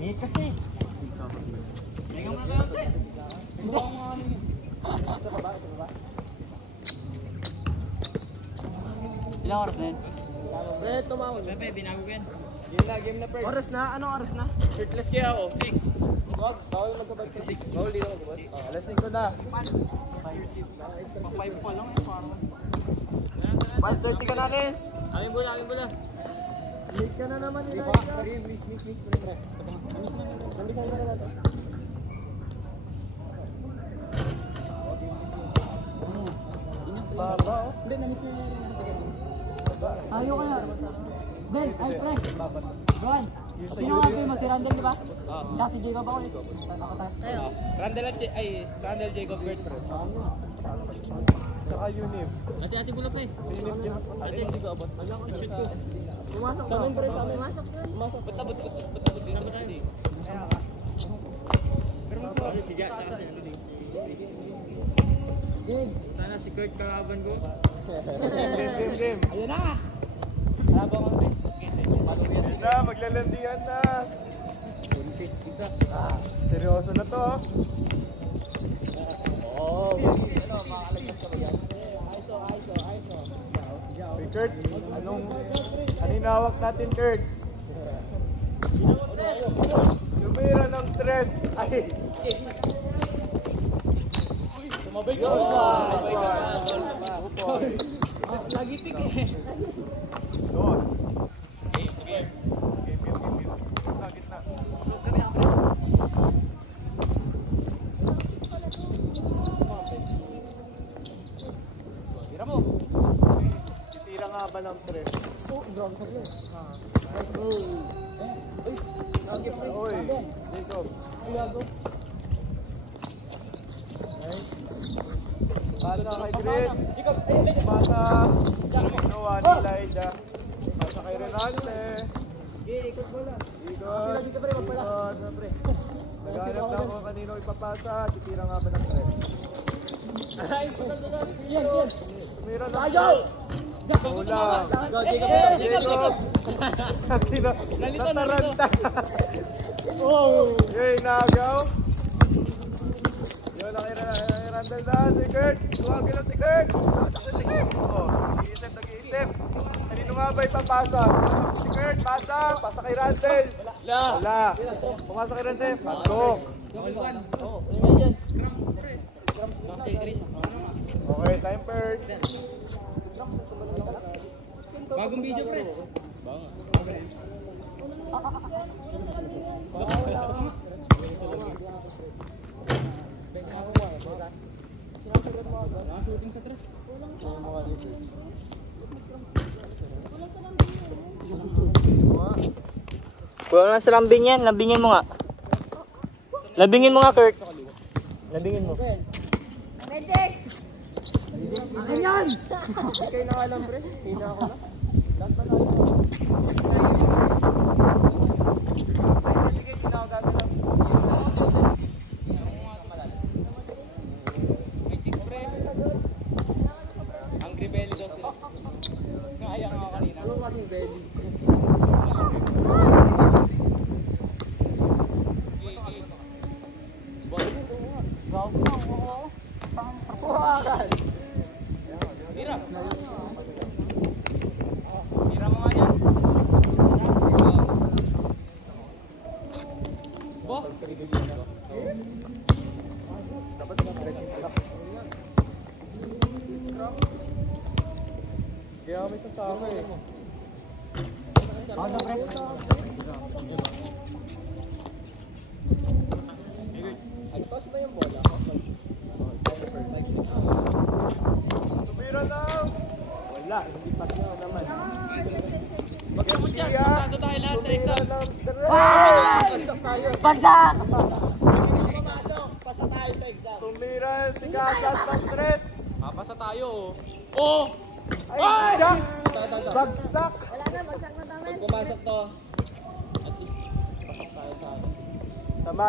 Eh kasi. Teka mo na tayo, pre. Sa baba. Ilang oras na yun? Pre, tumawag. Pepe, binago ko yan. Game na, pre. Oras na? Anong oras na? Shirtless kaya ako. 6. Bawal magkabag sa 6. Bawal dito magkabag. Alas 5 na. 5 pa lang eh, parang. 5:30 ka na, Lens. Amin bola. Late ka na naman nila. Please. Namisan na natin. Baba, oh. Hindi, namisan na rin. Ayaw ka na. Ben, ay, pre. Juan, sino nga mo? Si Randall, di ba? Oo. Si Jacob ako eh. Randall Jacob Bert, pre. Saka Unif. Ate bola, pre. Ate, hindi ko abot. Pumasok Sa amin, pre, sa amin. Pumasok. Batabot din naman tayo. Pero magsabi si Jack, saka si Rudy. Sana si Kurt kalaban ko. Game. Ayun na! Habang ako. Ayun na, maglalandian na. Buntis, isa. Seryoso na to. Oh, ano, makakalagpas ka ba yan? ISO. Hey, Kurt, anong hawak natin, Kurt? Lumira ng stress. Ay! Tumabay ka. Lagitik eh. Dos. Game. Gitna. Tira mo. Tira nga ba ng tres? Oh, grabe sa play. Oy, Jacob. Pasa kay Chris. Pasa. Noah, nila Ida. Pasa kay Renante. Ikot mo lang. Ikot. Naghanap lang ako kanino ipapasa. Titira nga ba ng tres? Yan. Tumira ng tres. Ulang. Jacob. Nataranta. Yay, nagaw. Yun, nakirandal na si Kurt. Tuwagin lang si Kurt. Nag-iisip. Kanino nga ba ipapasa? Si Kurt, pasa kay Randall. Wala. Pumasa kay Randall, pasok. Okay, time first. Bagong video, pre. Shooting sa tres. Kulang lang sa lambing yan. Lambingin mo nga. Lambingin mo nga, Kurt. Lambingin mo. Medic! Akin yan! Hindi kayo nakalam, pre. Hina ako na. Lahat pa tayo. Sige, hina ako gagawin. Angry belly daw sila. Kaya nga ako kanina. Ano kasing belly? Tira mo nga yan. Bo? Kaya may sasama eh. Ano, pre? Agpas ba yung bola? Tumira lang! Wala, hindi pas na naman. Bagsak mo dyan. Pasado tayo lahat sa exam. Bagsak! Pasa tayo sa exam. Tumira si Casas ng tres. Papasa tayo. Oh! Ay! Shucks! Bagsak! Wala na, bagsak na namin. Pumasok to. At least, pasok tayo sa akin. Tama.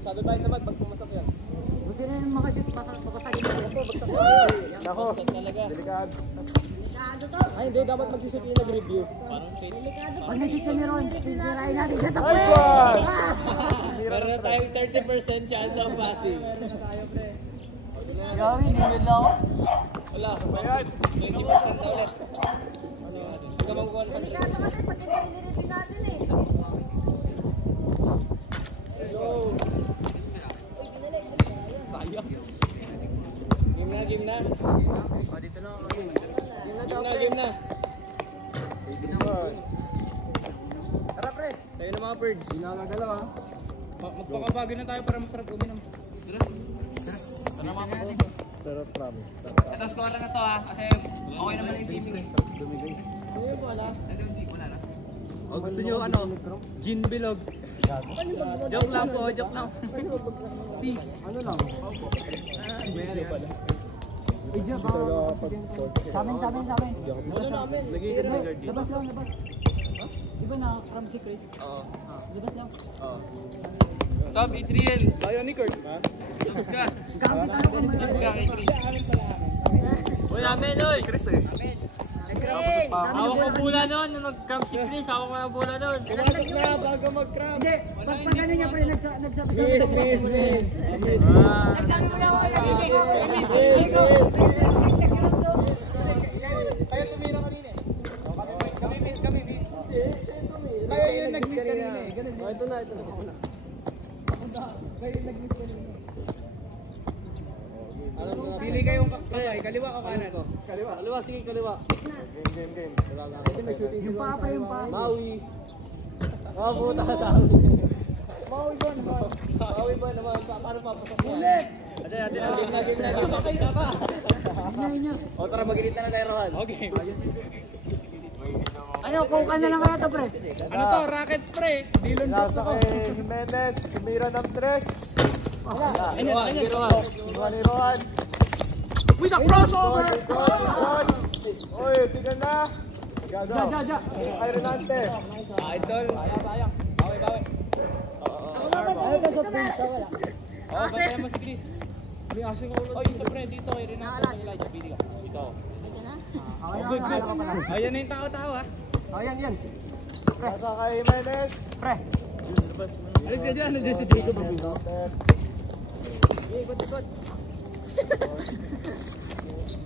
Sabi tayo sa mat pag pumasok yan. Buti na yung makashoot. Papasagin mo. Nako, Pasok talaga. delikado. Gago. Delikado to. Ay, hindi. Dapat mag-shoot yung nag-review. Parang shit. Delikado to. Pag nag-shoot si Miron, sisirain natin siya sa Nice one! Meron na tayong 30% chance of passing. Gawin, hindi yun lang ako. Wala. Ayan. 20% na ulit. Hindi ka makukuha naman. Delikado kasi pag hindi nireview natin eh. Sayang. Game na. Game na. Tara, pre. Tayo na mga birds. Ginagalaw, ha? Magpakabago na tayo para masarap uminom. Tara mga birds. Tara, promise. Ito score na to ha. Kasi okay naman yung teaming eh. Wala na. O gusto nyo ano? Gin bilog. Joke lang po, joke lang. Peace. Ano lang? Sa amin. Lagay ka na guard dito. Labas lang. Diba na from si Chris? Oo. Labas lang. Sub, Adrian. Ayaw ni Kurt. Subs ka. Gamit ano ko Subs ka kay Chris. Uy, amen, oy. Chris eh. Green. Hawak ko bola nun. Nag-cramp si Chris. Hawak ko na bola nun. Pumasok na bago mag-cramp. Hindi, pag ganun niya pa rin nagsabi. Miss. Nagsabi mo lang ako. Kaya tumira kanina eh. Kami miss. Kaya yun nag-miss kanina eh. Ito na. Pili kayong kamay, kaliwa o kanan? Kaliwa, sige kaliwa. Game. Yung pa. Maui. Oh, puta ka sa Maui ba naman? Paano papasok yan? Ulit! Ate, game na pa. O tara, magilitan na tayo, Rohan. Okay. Ano, kung ano lang kaya to, pre? Ano to? Rocket spray. Dilon box Nasa ako. kay Jimenez. Tumira ng 3. Ginawa. Ginawa ni Rohan. With a crossover! Oy, tingnan na. Gagaw. Ja. Ay, Renante. Idol. Sayang. Bawi. Ako mabalik dito ba? Oh, batayan mo si Chris. May asing ulo. Oy, isa pre, dito. Renato sa Elijah. Pili ka. Ito. Ayan na yung tao-tao ha. Yan. Nasa kay Jimenez. Pre. Alis ka dyan. Nandiyan si Jacob. Ikot.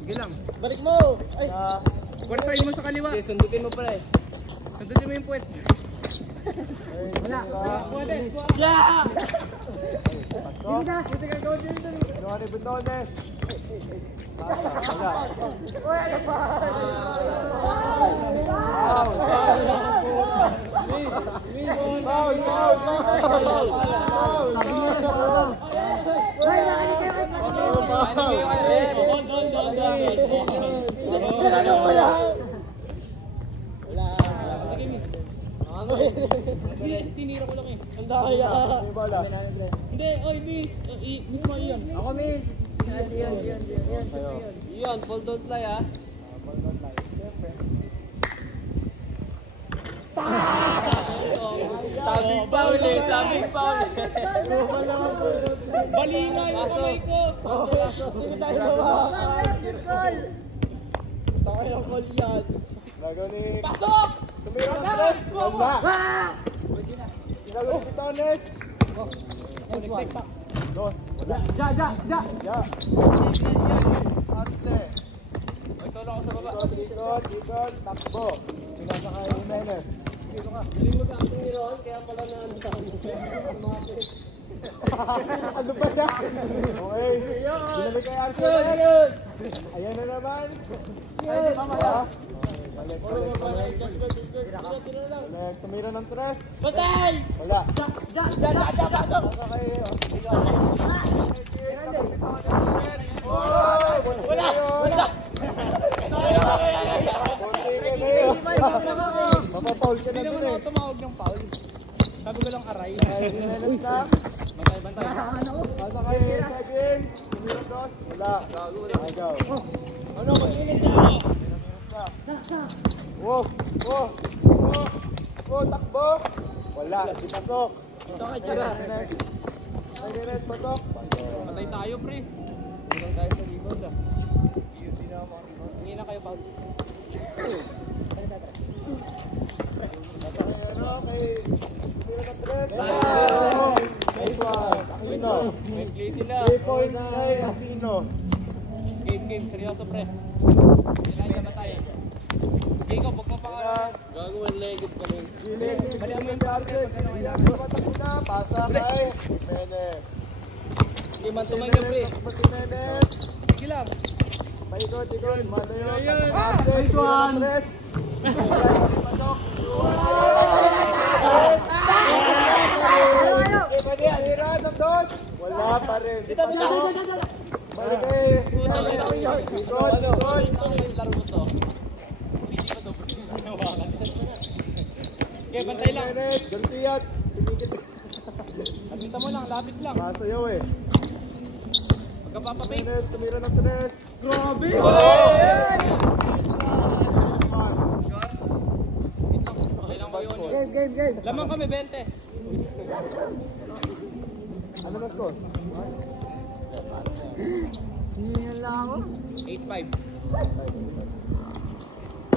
Sige lang. Balik mo! Ay! Kwartahin mo sa kaliwa. Okay, sundutin mo pala eh. Sundutin mo yung puwet. Wala. Pwede. Yeah! Ginawa ni Betones. Tinira ko lang eh. Ang daya. Bala. Hindi, oy, miss. Miss mo iyon. Ako miss. Iyon, full don't fly ha. Sabing foul eh. Bali nga yung kamay ko. Hindi tayo nawa. Tayo ko yan. Lago ni... Pasok! Tumira ng 3. Wala. Lago ni Betones. Next one. 2. Wala. Ja. Arce. Ay, tolo ako sa baba. Ikot. Takbo. Pinasa kay Jimenez. Galing mo sa ating ni Ron, kaya pala na ano sa amin. Ano ba yan? Okay. Binalik kay Arce. Ayan na naman. Balik. Tumira ng 3. Patay! Wala. Ja, pasok! Nasa kay... Wala! Mapapaul ka na Hindi dun naman eh. ako tumawag ng foul. Sabi ko lang aray. Jimenez na. Bantay. Nasa kay Kevin. Tumira 2. Wala. Agaw. Ano, mag-init na ako. Takbo. Wala. Di pasok. Ito kay Chira. Jimenez, pasok. Patay tayo, pre. Hindi lang tayo sa rebound ah. Hindi na kayo foul. Nice one. Aquino. May play sila. 3 points kay Aquino. Game, seryoso pre. Kailangan naman tayo. Jacob, huwag mo pangalan. Gago, one-legged ka rin. Gilid. Balik mo si Arce. Ayan, tumatak na. Pasa kay Jimenez. Hindi man tumay niyo pre. Jimenez. Sige lang. Paikot. Matayo. Ayun. Arce. Nice one. Pasok. Tira ng dos. Wala pa rin. Balik kay Ikot. Okay, bantay lang. Jimenez. Garcia. Nakita mo lang, lapit lang. Masayaw eh. Pagkapapapay. Jimenez. Tumira ng 3. Grabe! Smart. Okay lang ko yun. Game. Lamang kami, 20. Ano na score? Hinihil lang ako. 8-5.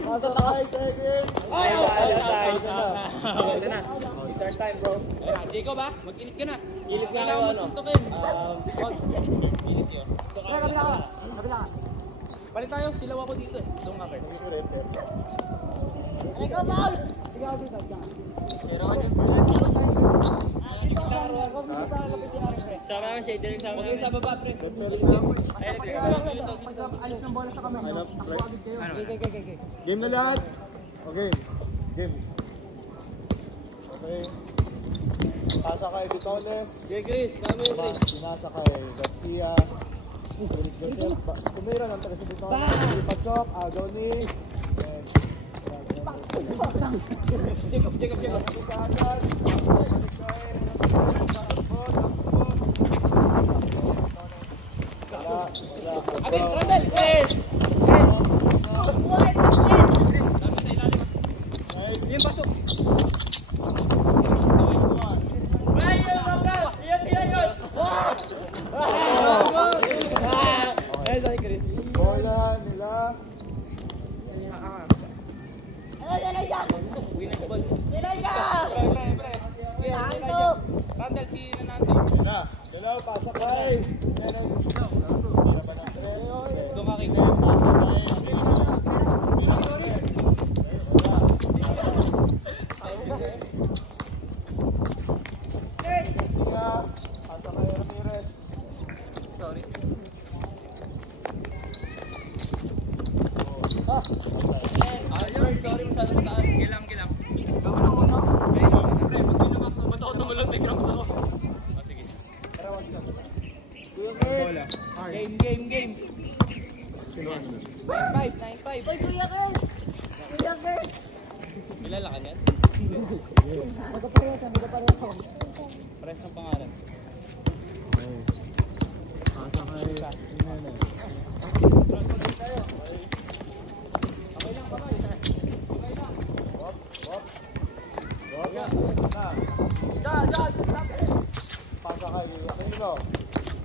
Pasa kay Segin. Ito na. Start time, bro. Ayan, Jacob ha, mag-init ka na. Gilid ka na ako, suntukin. Gilid yun. Kabila ka. Palit tayo, silaw ako dito eh. Itong nga, Kurt. Ikaw, Paul! Ikaw dito, diyan. Pero ano? Sama naman, shader yung sama namin. Sa baba, pre. Alis ng bola sa kamay. I love Takbo right. agad kayo. Okay. Game na lahat. Okay. Game. Okay. Pasa kay Vitones. Okay, Chris. Kami, Chris. Pinasa kay Garcia. Felix Garcia. Tumira ng taga sa Vitones. Pasok. Agoni. Jacob. Agad, Randall! Chris! Buhay! Yan, pasok. Ayun, Randall! Iyan yun! Ayun, sorry, Chris. Bola nila. Dala siya! Winners ball. Dala siya! Pre. Randall, si Nanasi. Dalaw. Pasa kay Jimenez. Tira ba ng 3? Doon ka kay Pasa kay Pasa kay Ramirez. Sorry. Ayun, sorry masyado mataas. Gilang. Gawin na uno. Pre, mag-sino ka. Ba't ako tumulong? May cramps ako. Sige. Bola. Game. 9-5. Uy, Kuya Ken! Kuya Ken! Kilala ka niyan? Magkapareho. Pares ng pangalan. Pasa kay Jimenez. Pasa kay Aquino.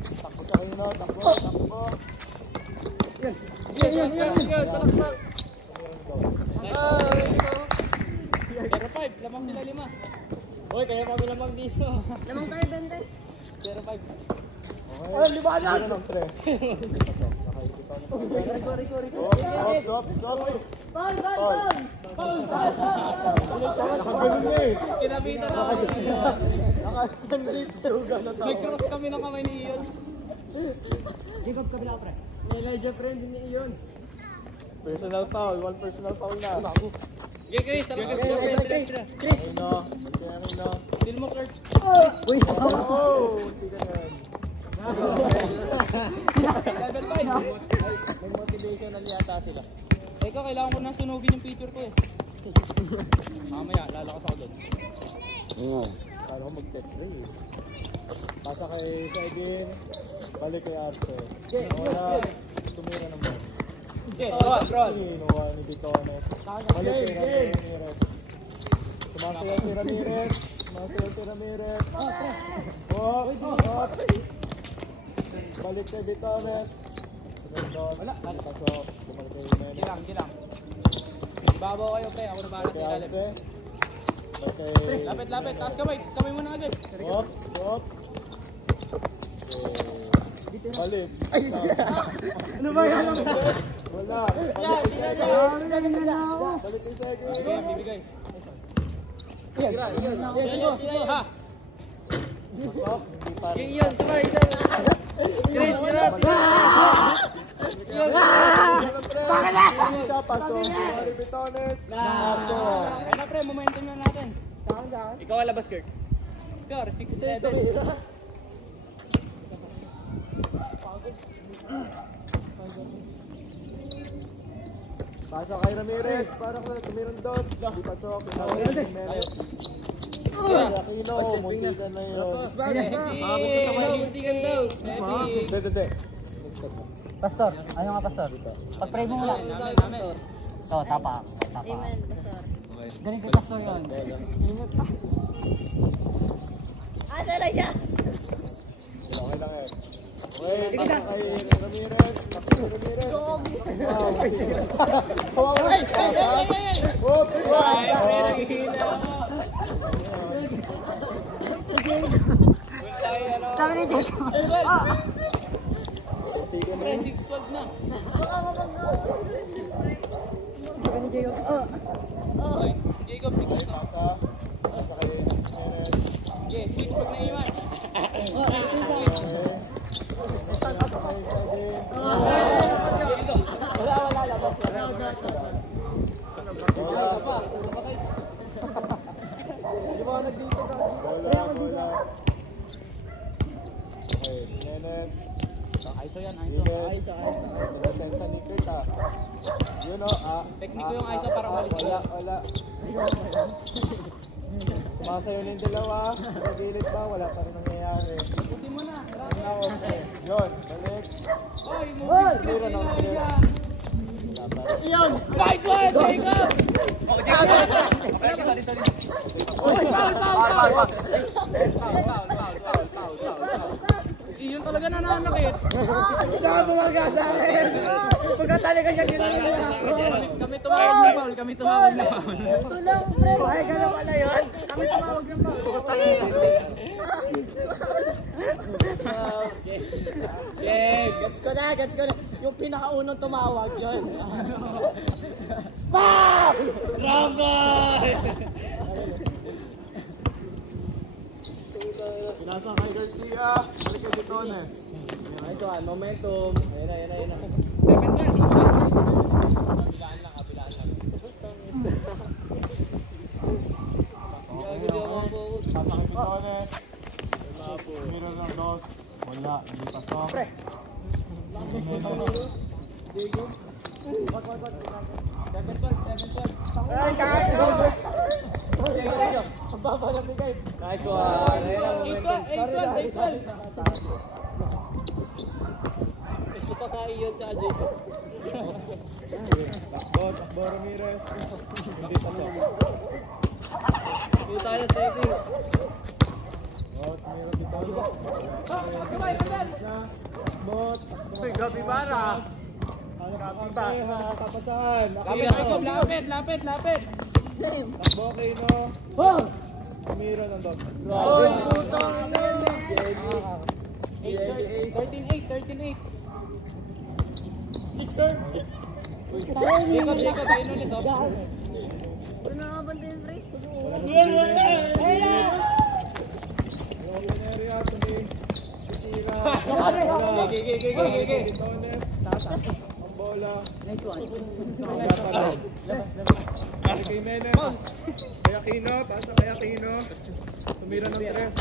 Takbo sa Aquino. Takbo. Yan. Salaksak. 0-5. Lamang sila 5. Uy, kaya kami lamang dito. Lamang tayo, Bente. 0-5. Ay, libanan! Ng 3. Stop. Paul! Nakagaling na eh. Kinabitan ako. Nakagaling suga na tao. May cross kami ng kamay ni Ion. Jacob, kabila pre. May Elijah friend ni Ion. Personal foul. 1 personal foul na. Okay, Chris. Aquino. Steal mo, Kurt. Uy, Oh! Hindi ka yan. 11-5. May motivational yata sila. Teka, kailangan ko na sunugin yung picture ko eh. Mamaya, lalakas ako doon. Kala ko mag-text rin eh. Pasa kay Segin. Balik kay Arce. Wala. Tumira ng ball. Okay, roll. Inuha ni Vitones. Balik kay Ramirez. Sumasayaw si Ramirez. Hop. Balik kay Vitones. Wala. Pasok. Bumalik kay Jimenez. Gilang. Ibabaw kayo, pre. Ako na bahala sa Kay ilalim. Arce. Kay... Lapit, lapit. Taas kamay. Kamay mo na agad. Oops, oops. Balik. Ano ba yan? Wala. Balik yung second. Sige, bibigay. Ha! Yun, sabay. Chris, Pasok. Mari Bitones. Aso. Kaya na, pre. Momentum na natin. Ikaw ang labas, Kirk. Score, 6-11. Pasok kay Ramirez. Para ko tumirang dos. Di pasok. Jimenez. Aquino. Muntikan na yun. Muntikan daw. Dede. Pastor, ano nga pastor? Pag-pray mo muna. So, tapa. Amen, pastor. Galing kay pastor yun. Asa na siya? Okay lang eh. Wait, pasok kay Ramirez. Pasok kay Ramirez. Sabi ni Jacob. Pre, 6-12 na. Sabi ni Jacob. Jacob, 6 na. Pasok kay Jimenez. Sige, switch pag naiwan. Bola. Okay, Jimenez. Aiso yan, Jimenez. Depensa ni Kirta. Yun o. Tekniko yung Aiso para umalis Wala. Sumasayo na yung dalawa. Nagilid ba? Wala pa rin nangyayari. Pusin mo na. Yun, balik. Oy, moving Zero screen na na ulit. yan. Nice one, Jacob! Oh, Jacob! Yun talaga nananakit. Tsaka tumaga sa akin. Pagkatali ka niya ginagawa. Kami tumawag na foul, kami tumawag na foul. Tulong, pre. Ay, gano'n pala yun. Kami tumawag ng Yes! Gets ko na. Yung pinakaunang tumawag yun. Pinasa kay Garcia. Balik kay Bitones. Ito ah, momentum. Ayun na. 7-1. Pasa kay Bitones. Miro ng dos. Wala, hindi pasok. Nice one. Ayun ang momentum. 8-12. Ito pa kaiyot ka, Jacob. Takbo Ramirez. Hindi pasok. Dito tayo sa saving. Miro Bitones. Bot. Gabi para. Kapasahan. Lapit. Takbo Aquino. Miro ng dos. Oy, putang ina. 13-8. Jacob, ayun ulit oh. Ano nga ba din, pre? Gigi. Ang bola. Nice one. Kay Jimenez. Kay Aquino. Pasa kay Aquino. Tumira ng tres.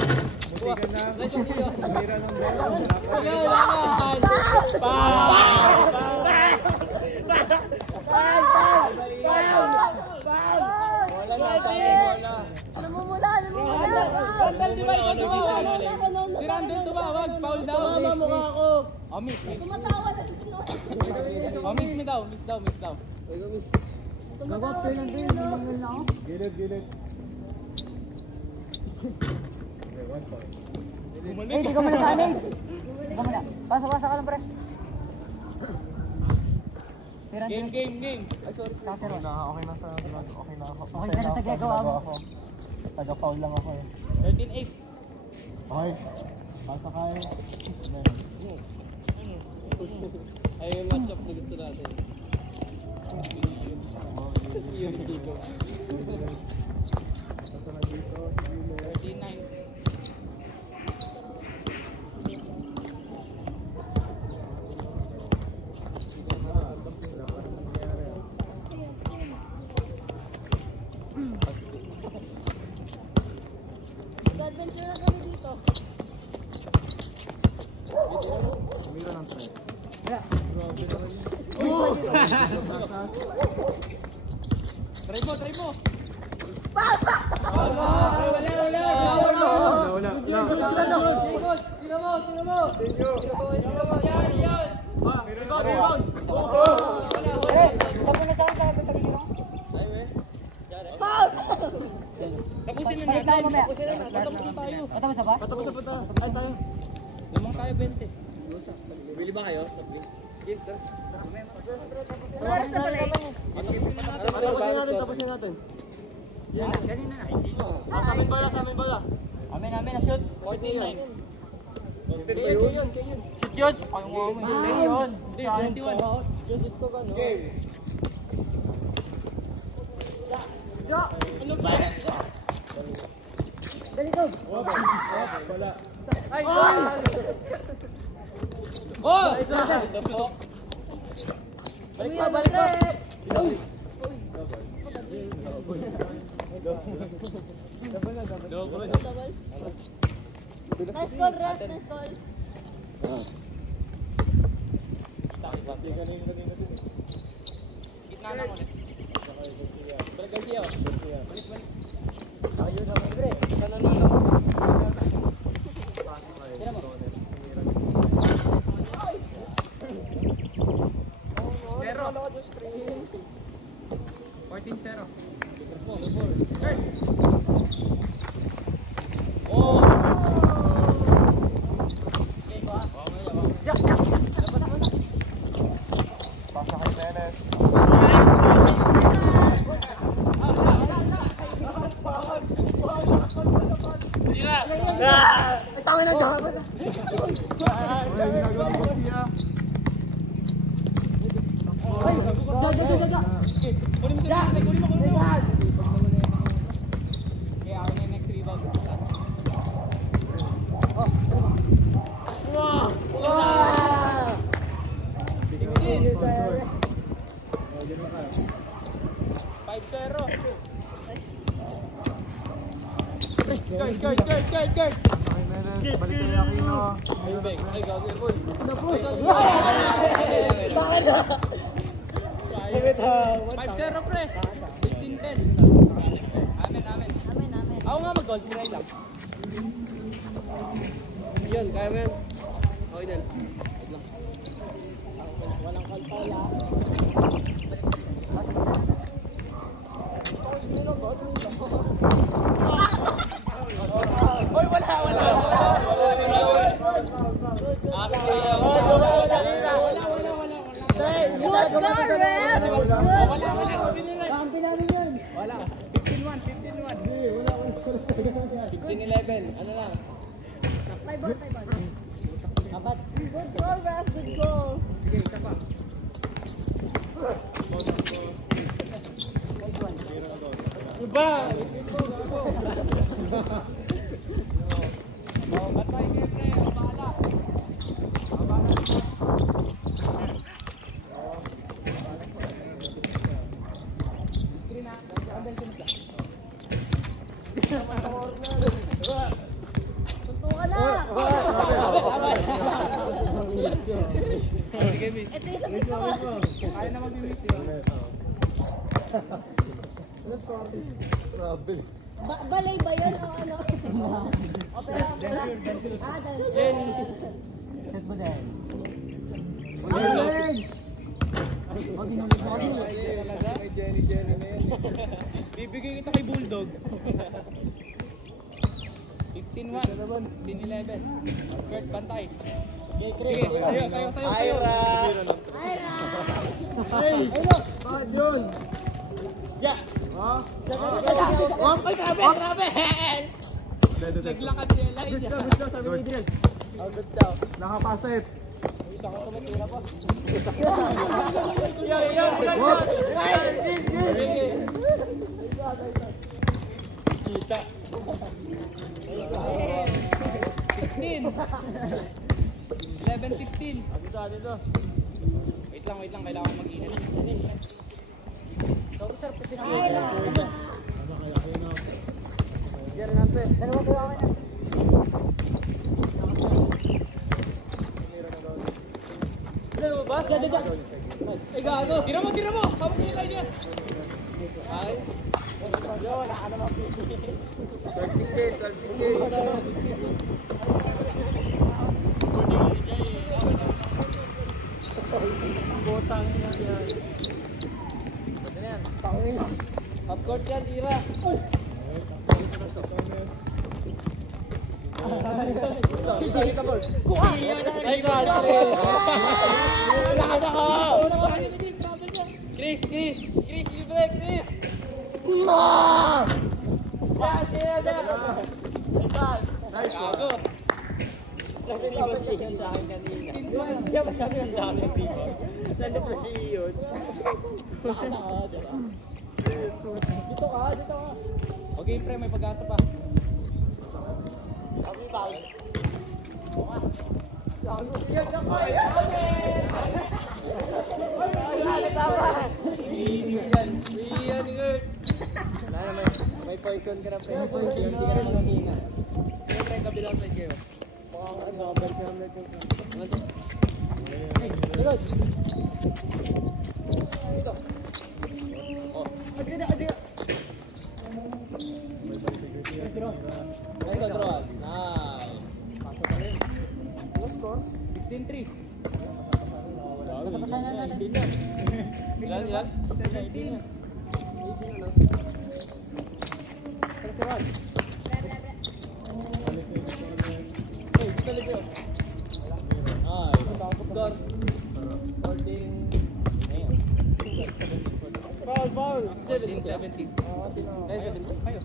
Mutigan na. Tumira ng bola. Namumula. Randall, di ba ikaw tumawag? Si Randall tumawag, foul daw. Mukha ko. Oh, miss. Tumatawa na si Sino. Oh, miss daw. Gagawat ko lang din. Nangal na ako. Gilid. Eh, di ka muna sa amin. Di ka muna. Pasok ka lang, pre. Game. Ay, sorry. Kasi Ron. Okay na ako. Okay ka na sa gagawa mo. Taga-foul lang ako eh. 13-8. Okay. Pasa kayo. Ay, yung matchup na gusto natin. Unity ko. 39. Adventure na kami dito. Tumira ng 3. Try mo. Tapusin na natin. Patapos na tayo. Patapos na ba? Patapos tayo. Lamang tayo 20. Bili ba kayo? Ano oras na pala eh? Tapusin natin. Ganina na. Sa amin bala. Amin na shoot. 49. Shoot yun. Ay, wow. Hindi yun. Hindi, 21. Game. Ano ba? Dali go. Wala. Ay! Oh! Balik pa. Nice call, Ref. Nice call. Gitna na ulit. Balik Garcia. Balik. Ayun na, pre. Tira mo. Zero. 14-0. Oh! Pasa kay Perez. Tawin na dyan. Ay, gaga. Kunin mo. Okay, ako na yung next rebound. Guard. Balik kay Aquino. Ayun, Beng. Ay, gago yung ball. Bakit na? 5-0, pre. 15-10. Amen. Ako nga mag-goal. Try lang. Yun, kaya mo yan. Okay din. Walang call pala. Hoy, wala. Good call, Ref. Kampi namin yun. Wala. 15-1. 15-11. Ano lang? May ball. Apat. Good call, Ref. Good goal. Sige, isa pa. Nice one. Iba! Ba't tayo kayo, pre? Bahala. Tuntukan na. Sige, miss. Ito yung sabi ko. Kaya na mag-miss. Grabe. Balay ba yun o ano? Opera. Jenny. Set mo din. Kay Jenny na yan. Bibigay kita kay Bulldog. 15-12. 16-1. 16-11. Kurt, bantay. Sige, sayo. Ayra! Bakit yun? Ya! Ay, grabe! Naglakad si Elijah. Good daw. Nakapasit. Kita. 11-16. Wait lang, kailangan mag-init. Tira mo! Hawak mo yung line niya! Ay! Half court yan, Ira. Ay, God, Chris! Chris, libre, Chris! Gago! Dito ka. Okay, pre, may pag-asa pa. Iyan, Kurt. May poison ka na, pre. May poison. Hindi ka na manghina. Kaya, pre, kabilang side kayo. Nice control. Nice. Pasok ka rin. What score? 16-3. Basta-basta na natin. Ilan? 18 na. Hey, dito libre. Nice. Score. 14. Foul. 17. Kayo, 17. Kayo.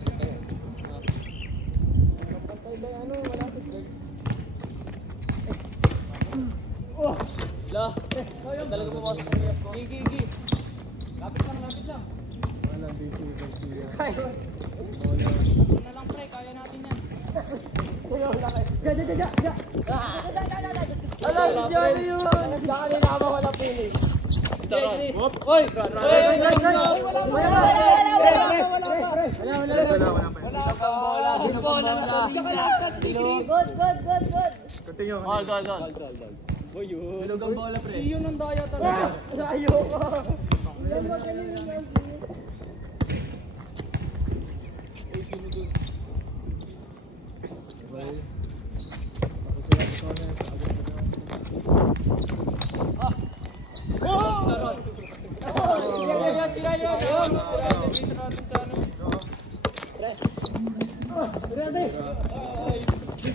Lah, talaga pumasok sa liyap ko. Gigi. Lapit lang. Kaya na lang, pre, kaya natin yan. Alam, Johnny yun! Oy! Good. Continue. Bilog ang bola, pre. Yun ang daya talaga.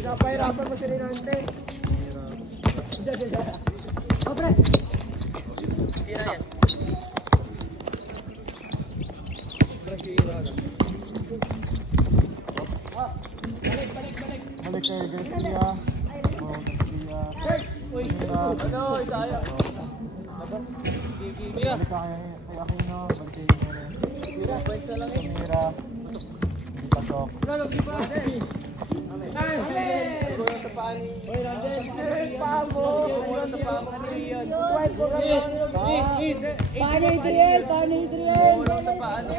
Napahirapan mo si Rinante. Balik kayo, Garcia. Ano, isaya. Labas. Gigi. Balik kayo kay Aquino. Balik kayo Mira, balik na lang eh. Mira. Hindi pasok. Siguro sa paan ni... Oy, Randel. Paa mo. Siguro sa paan mo ni Ian. Please. Paano Adriel? Siguro sa paan ni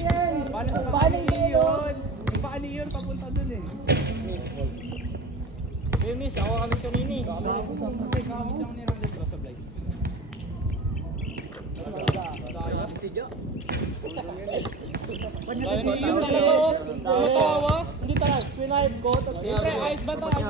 Ian. Paano Ian? Paan ni Ian papunta dun eh. Miss, ako kami kanini. Kamit lang ni Randel sa blay. Kaya ni Ian talaga oh. Matawa. Hindi talaga, pinahid ko. Siyempre, ayos ba tayo?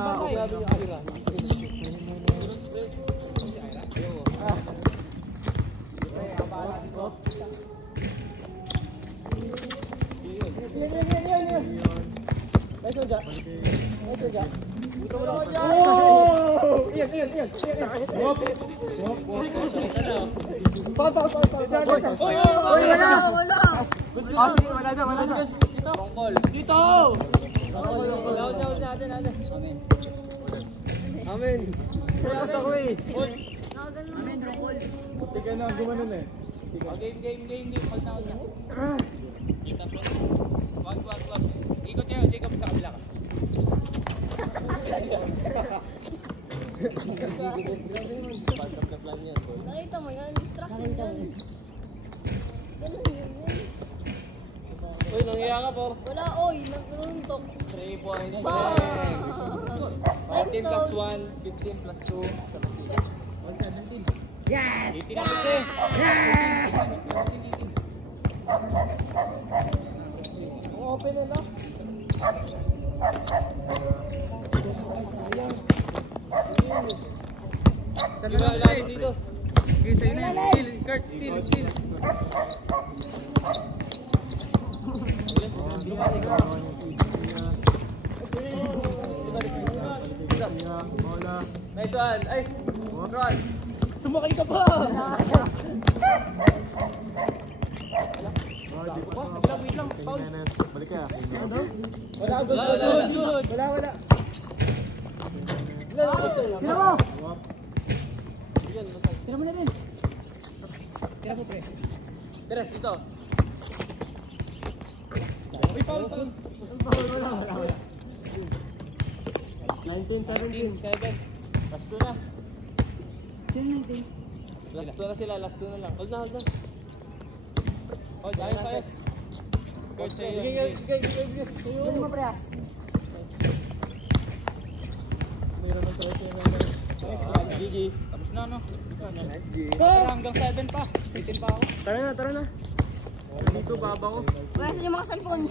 Tika na, gumanon eh. Game. Hold na. Kita po. Wag. Ikot kayo, Jacob sa kabila ka. Nakita mo yan, distraction yan. Ganun yun. Uy, nangyaya ka po. Wala, oy, nanuntok. 3 points. Bah! 14 plus 1, 15 plus 2, 17. Yes! 18 na kasi. Open na lang. Dito. Okay, sa'yo na. Steal, Kurt, steal. Nice one. Ay, Ron. Sumakay ka pa! Wait lang. Balik ka. Wala. Tira mo na rin. Teres, dito. Uy, foul. 19, 7. Last 2 na. Last 2 na sila, last 2 na lang. Hold na. Hold, ayos. Coach, sa'yo. Sige mo, pre. GG. Tapos na, no? Nice G. Hanggang 7 pa. 18 pa ako. Tara na. Dito, baba ko. Wala sa yung mga cellphone.